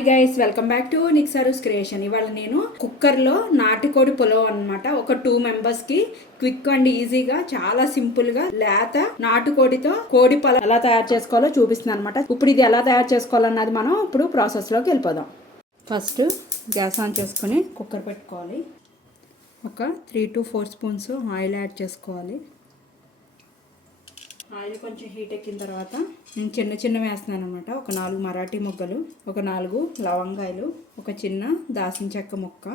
Hi guys, welcome back to నిక్సారూస్ creation. ఇవాళ నేను కుక్కర్లో నాటుకోడి పులావ్ అనమాట. ఒక 2 మెంబర్స్కి క్విక్ అండ్ ఈజీగా చాలా సింపుల్గా లేత నాటుకోడితో కోడి పులావ్ ఎలా తయారు చేసుకోవాలో చూపిస్తున్నాను అనమాట. ఇప్పుడు ఇది ఎలా తయారు చేసుకోవాలన్నది మనం ఇప్పుడు ప్రాసెస్లోకి వెళ్ళిపోదాం. ఫస్ట్ గ్యాస్ ఆన్ చేసుకుని కుక్కర్ పెట్టుకోవాలి. ఒక 3 to 4 స్పూన్స్ ఆయిల్ యాడ్ చేసుకోవాలి. ఆయిల్ కొంచెం హీట్ ఎక్కిన తర్వాత నేను చిన్న వేస్తున్నాను అనమాట. ఒక 4 మరాఠీ మొగ్గలు, ఒక 4 లవంగాయలు, ఒక చిన్న దాల్చిన చెక్క ముక్క,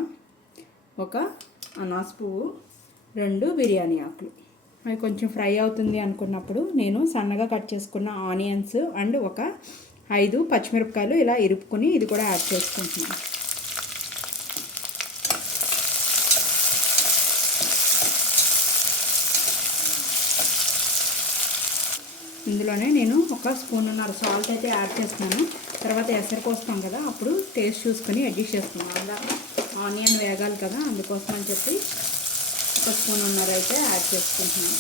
ఒక అనాస పువ్వు, 2 బిర్యానీ ఆకులు. అవి కొంచెం ఫ్రై అవుతుంది అనుకున్నప్పుడు నేను సన్నగా కట్ చేసుకున్న ఆనియన్స్ అండ్ ఒక 5 పచ్చిమిరపకాయలు ఇలా ఇరుపుకొని ఇది కూడా యాడ్ చేసుకుంటున్నాను. ఇందులోనే నేను 1 స్పూన్నర సాల్ట్ అయితే యాడ్ చేస్తున్నాను. తర్వాత ఎసరికి వస్తాం కదా, అప్పుడు టేస్ట్ చూసుకొని అడ్జస్ట్ చేసుకున్నాను. అలా ఆనియన్ వేగాలి కదా, అందుకోసం అని చెప్పి 1 స్పూన్నర అయితే యాడ్ చేసుకుంటున్నాను.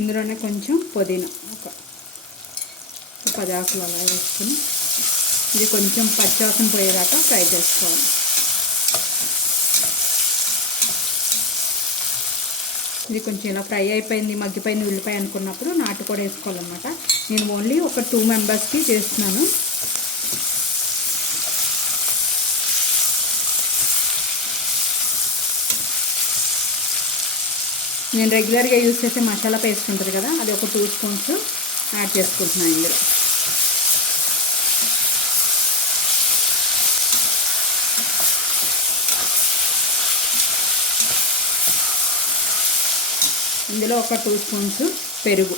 ఇందులోనే కొంచెం పుదీనా ఒక 10 ఆకులు అలా వేసుకుని ఇది కొంచెం పచ్చివాసన పోయేదాకా ఫ్రై చేసుకోవాలి. ఇది కొంచెం ఇలా ఫ్రై అయిపోయింది, మగ్గిపోయింది ఉల్లిపాయ అనుకున్నప్పుడు నాటుకోడి వేసుకోవాలన్నమాట. నేను ఓన్లీ ఒక 2 మెంబర్స్కి చేస్తున్నాను. నేను రెగ్యులర్గా యూజ్ చేసే మసాలా పేస్ట్ ఉంటుంది కదా, అది ఒక 2 స్పూన్స్ యాడ్ చేసుకుంటున్నాను ఇందులో. ఇందులో ఒక 2 స్పూన్స్ పెరుగు,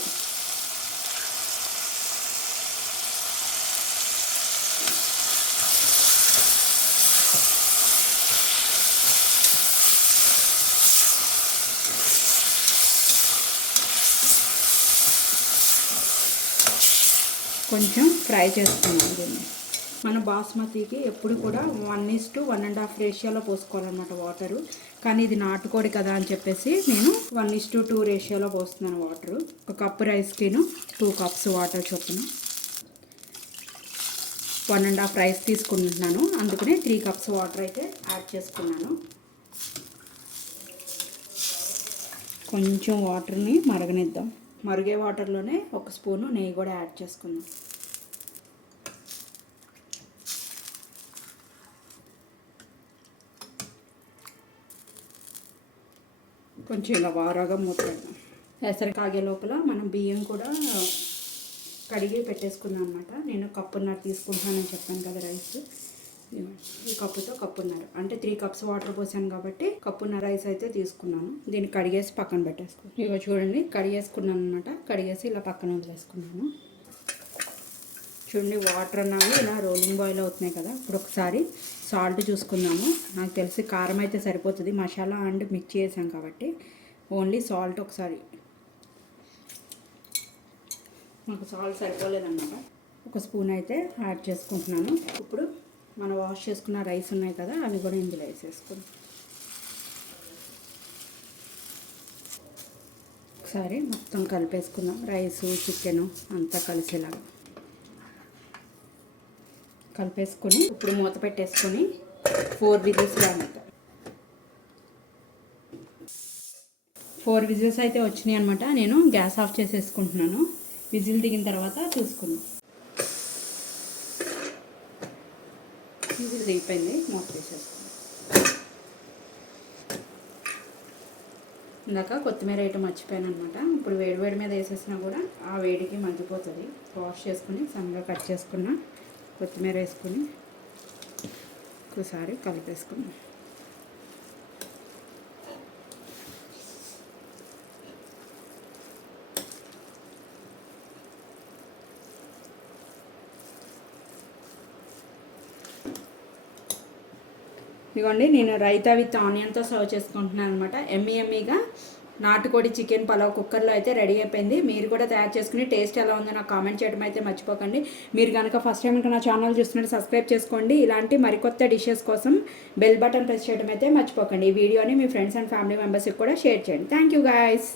కొంచెం ఫ్రై చేసుకున్నాం. దీన్ని మన బాస్మతికి ఎప్పుడు కూడా 1:1.5 రేషియోలో పోసుకోవాలన్నమాట వాటరు. కానీ ఇది నాటుకోడి కదా అని చెప్పేసి నేను 1:2 రేషియోలో పోస్తున్నాను వాటరు. 1 కప్పు రైస్కి 2 కప్స్ వాటర్ చొప్పున 1.5 రైస్ తీసుకుంటున్నాను, అందుకనే 3 కప్స్ వాటర్ అయితే యాడ్ చేసుకున్నాను. కొంచెం వాటర్ని మరగనిద్దాం. మరిగే వాటర్లోనే 1 స్పూను నెయ్యి కూడా యాడ్ చేసుకుందాం. కొంచెం ఇలా వారాగా మూతపెడదాం. ఎసరు కాగే లోపల మనం బియ్యం కూడా కడిగి పెట్టేసుకుందాం అనమాట. నేను 1.5 కప్పు తీసుకుంటానని చెప్పాను కదా రైస్. ఈ కప్పుతో 1.5 కప్పు అంటే 3 కప్స్ వాటర్ పోసాను కాబట్టి 1.5 కప్పు రైస్ అయితే తీసుకున్నాను. దీన్ని కడిగేసి పక్కన పెట్టేసుకున్నాను. ఇగో చూడండి, కడిగేసుకున్నాను అనమాట. కడిగేసి ఇలా పక్కన వదిలేసుకున్నాను. చూడండి, వాటర్ అన్నవి ఇలా రోలింగ్ బాయిల్ అవుతున్నాయి కదా. ఇప్పుడు ఒకసారి సాల్ట్ చూసుకుందాము. నాకు తెలిసి కారం అయితే సరిపోతుంది, మసాలా అండ్ మిక్స్ చేసాం కాబట్టి. ఓన్లీ సాల్ట్ ఒకసారి, నాకు సాల్ట్ సరిపోలేదన్నమాట. 1 స్పూన్ అయితే యాడ్ చేసుకుంటున్నాను. ఇప్పుడు మనం వాష్ చేసుకున్న రైస్ ఉన్నాయి కదా, అవి కూడా ఇందులో వేసేసుకుందాం. ఒకసారి మొత్తం కలిపేసుకుందాం. రైసు చికెను అంతా కలిసేలాగా కలిపేసుకొని ఇప్పుడు మూత పెట్టేసుకొని 4 విజిల్స్ రానిద్దాం. 4 విజిల్స్ అయితే వచ్చినాయి అనమాట. నేను గ్యాస్ ఆఫ్ చేసేసుకుంటున్నాను. విజిల్ దిగిన తర్వాత చూసుకుందాం. విజిల్ దిగిపోయింది, మూత తీసేసుకుందాం. ఇందాక కొత్తిమీర వేయటం మర్చిపోయాను అనమాట. ఇప్పుడు వేడి మీద వేసేసినా కూడా ఆ వేడికి మగ్గిపోతుంది. వాష్ చేసుకుని సన్నగా కట్ చేసుకున్న కొత్తిమీర వేసుకొని ఒకసారి కలిపేసుకున్నాం. ఇదిగోండి, నేను రైతా విత్ ఆనియన్తో సర్వ్ చేసుకుంటున్నాను అనమాట. ఎమ్మీగా నాటుకోడి చికెన్ పలావ్ కుక్కర్లో అయితే రెడీ అయిపోయింది. మీరు కూడా తయారు చేసుకుని టేస్ట్ ఎలా ఉందో నాకు కామెంట్ చేయడం అయితే మర్చిపోకండి. మీరు కనుక ఫస్ట్ టైం నా ఛానల్ చూస్తున్నట్టు సబ్స్క్రైబ్ చేసుకోండి. ఇలాంటి మరికొత్త డిషెస్ కోసం బెల్ బటన్ ప్రెస్ చేయడం అయితే మర్చిపోకండి. ఈ వీడియోని మీ ఫ్రెండ్స్ అండ్ ఫ్యామిలీ మెంబర్స్కి కూడా షేర్ చేయండి. Thank you guys.